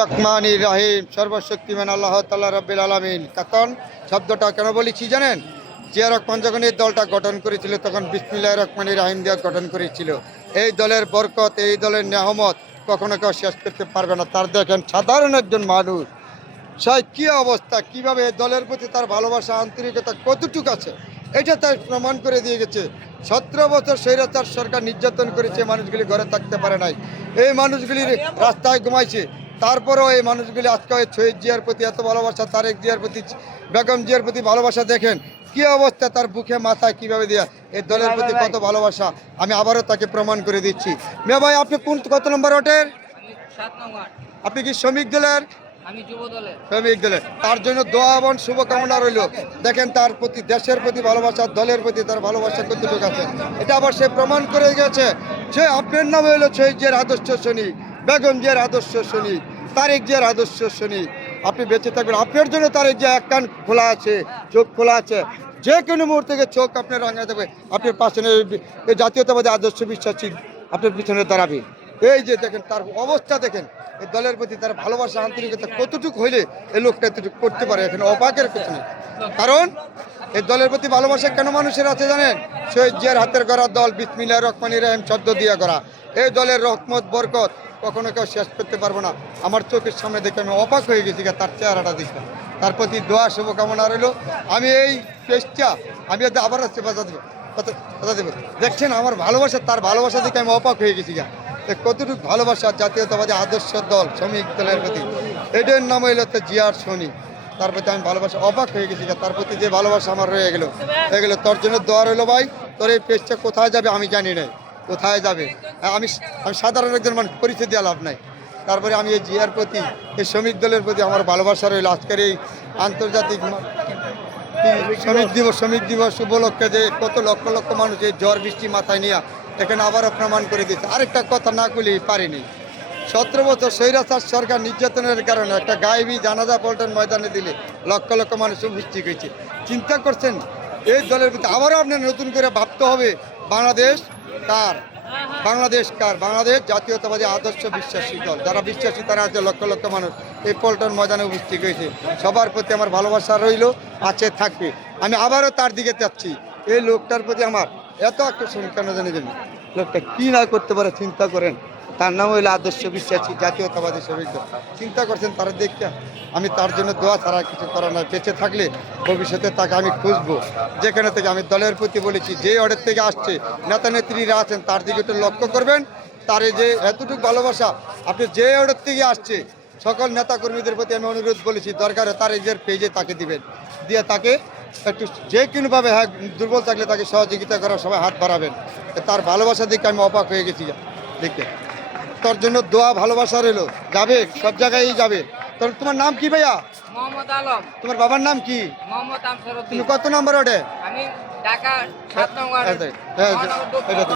রহমানির রহিম, সর্বশক্তিমান আল্লাহ তাআলা রাব্বিল আলামিন। কাতন শব্দটা কেন বলেছি জানেন? জিয়া রহমান যখন এই দলটা গঠন করেছিল তখন বিসমিল্লাহির রহমানির রহিম দিয়ে গঠন করেছিল। এই দলের বরকত, এই দলের নেয়ামত কখনো কেউ শেষ করতে পারবে না। তার দেখেন সাধারণ একজন মানুষ সেই কী অবস্থা, কিভাবে এই দলের প্রতি তার ভালোবাসা আন্তরিকতা কতটুকু আছে এটা তার প্রমাণ করে দিয়ে গেছে। 17 বছর স্বৈরাচার সরকার নির্যাতন করেছে, মানুষগুলি ঘরে থাকতে পারে নাই, এই মানুষগুলি রাস্তায় ঘুমাইছে। তারপরেও এই মানুষগুলি আজকে শহীদ জিয়ার প্রতি এত ভালোবাসা, তারেক জিয়ার প্রতি, বেগম জিয়ার প্রতি ভালোবাসা দেখেন কী অবস্থা, তার বুকে মাথায় কীভাবে দেয়া এই দলের প্রতি কত ভালোবাসা আমি আবারও তাকে প্রমাণ করে দিচ্ছি। মেয়ে ভাই, আপনি কত নম্বর ওটের? আপনি কি শ্রমিক দলের? আমি যুব দলের। শ্রমিক দলের। তার জন্য দোয়া এবং শুভকামনা রইল। দেখেন তার প্রতি, দেশের প্রতি ভালোবাসা, দলের প্রতি তার ভালোবাসা কতটুকু আছে এটা আবার সে প্রমাণ করে গেছে। যে আপনার নাম হইল শহীদ জিয়ার আদর্শ সৈনিক, বেগম জিয়ার আদর্শ সৈনিক, তারেক জিয়ার আদর্শ সৈনিক। আপনি বেঁচে থাকবেন, আপনার জন্য তারেক জিয়া এক কান খোলা আছে, চোখ খোলা আছে, যে কোনো মুহূর্তে চোখ আপনার রাঙা দেবে, আপনার পাশে এই জাতীয়তাবাদী আদর্শ বিশ্বাসী আপনার পিছনে দাঁড়াবে। এই যে দেখেন তার অবস্থা, দেখেন এই দলের প্রতি তার ভালোবাসা আন্তরিকতা কতটুকু হইলে এই লোকটা এতটুকু করতে পারে। এখানে অবাকের কিছু নেই, কারণ এই দলের প্রতি ভালোবাসা কেন মানুষের আছে জানেন? শহীদ জিয়ার হাতের গড়া দল, বিসমিল্লাহির রহমানির রহিম শব্দ দিয়া করা এই দলের রহমত বরকত কখনো কেউ শেষ করতে পারবো না। আমার চোখের সামনে দেখে আমি অবাক হয়ে গেছি তার চেহারাটা দেখে। তার প্রতি দোয়া শুভকামনা রইল। আমি এই পেজটা আমি আবার আসছে কথা দেবো। দেখছেন আমার ভালোবাসা, তার ভালোবাসা দেখে আমি অবাক হয়ে গেছি কতটুকু ভালোবাসা জাতীয়তাবাদী আদর্শ দল শ্রমিক দলের প্রতি। এটার নাম হইল তো জিয়ার সৈনিক। তার প্রতি আমি ভালোবাসা অবাক হয়ে গেছি তার প্রতি যে ভালোবাসা আমার রয়ে গেলো। তোর জন্য দোয়া রইলো ভাই। তোর এই পেজটা কোথায় যাবে আমি জানি না, কোথায় যাবে। আমি সাধারণ একজন মানুষ, পরিচয় দেওয়া লাভ নাই। তারপরে আমি এই জিয়ার প্রতি, এই শ্রমিক দলের প্রতি আমার ভালোবাসা রইল। আজকের এই আন্তর্জাতিক শ্রমিক দিবস উপলক্ষে যে কত লক্ষ লক্ষ মানুষ এই ঝড় বৃষ্টি মাথায় নিয়ে এখানে আবারও প্রমাণ করে দিচ্ছে। আরেকটা কথা না বলেই পারিনি, 17 বছর স্বৈরাচার সরকার নির্যাতনের কারণে একটা গায়েবী জানাজা পল্টন ময়দানে দিলে লক্ষ লক্ষ মানুষ উপস্থিত হয়েছে। চিন্তা করছেন এই দলের প্রতি আবারও আপনার নতুন করে ভাবতে হবে বাংলাদেশ কার, বাংলাদেশ কার? বাংলাদেশ জাতীয়তাবাদী আদর্শ বিশ্বাসী দল, যারা বিশ্বাসী তারা আছে লক্ষ লক্ষ মানুষ এই পল্টন ময়দানে উপস্থিত হয়েছে। সবার প্রতি আমার ভালোবাসা রইল, আছে, থাকবে। আমি আবারও তার দিকে যাচ্ছি। এই লোকটার প্রতি আমার এত আকর্ষণ কেন জানি জানি, লোকটা কী না করতে পারে চিন্তা করেন। তার নাম হইল আদর্শ বিশ্বাসী জাতীয়তাবাদী শ্রমিক দল। চিন্তা করছেন তারা দেখতে। আমি তার জন্য দোয়া ছাড়া কিছু করার নয়। বেঁচে থাকলে ভবিষ্যতে তাকে আমি খুঁজবো। যেখানে থেকে আমি দলের প্রতি বলেছি, যে অর্ডার থেকে আসছে নেতা নেত্রীরা আছেন তার দিকে একটু লক্ষ্য করবেন। তার যে এতটুকু ভালোবাসা আপনি যে অর্ডার থেকে আসছে সকল নেতাকর্মীদের প্রতি আমি অনুরোধ বলেছি, দরকারে তার নিজের পেজে তাকে দিবেন, দিয়ে তাকে একটু যে কোনোভাবে হ্যাঁ দুর্বল থাকলে তাকে সহযোগিতা করার সবাই হাত বাড়াবেন। তার ভালোবাসা দেখে আমি অবাক হয়ে গেছি দেখে। তোর জন্য দোয়া ভালোবাসা রইল, যাবে সব জায়গায় যাবে। তোমার নাম কি ভাইয়া? মোহাম্মদ আলম। তোমার বাবার নাম কি? মোহাম্মদ আমসরউদ্দিন। তুমি কত নম্বর ওঠে? আমি ঢাকা 7 নম্বর। হ্যাঁ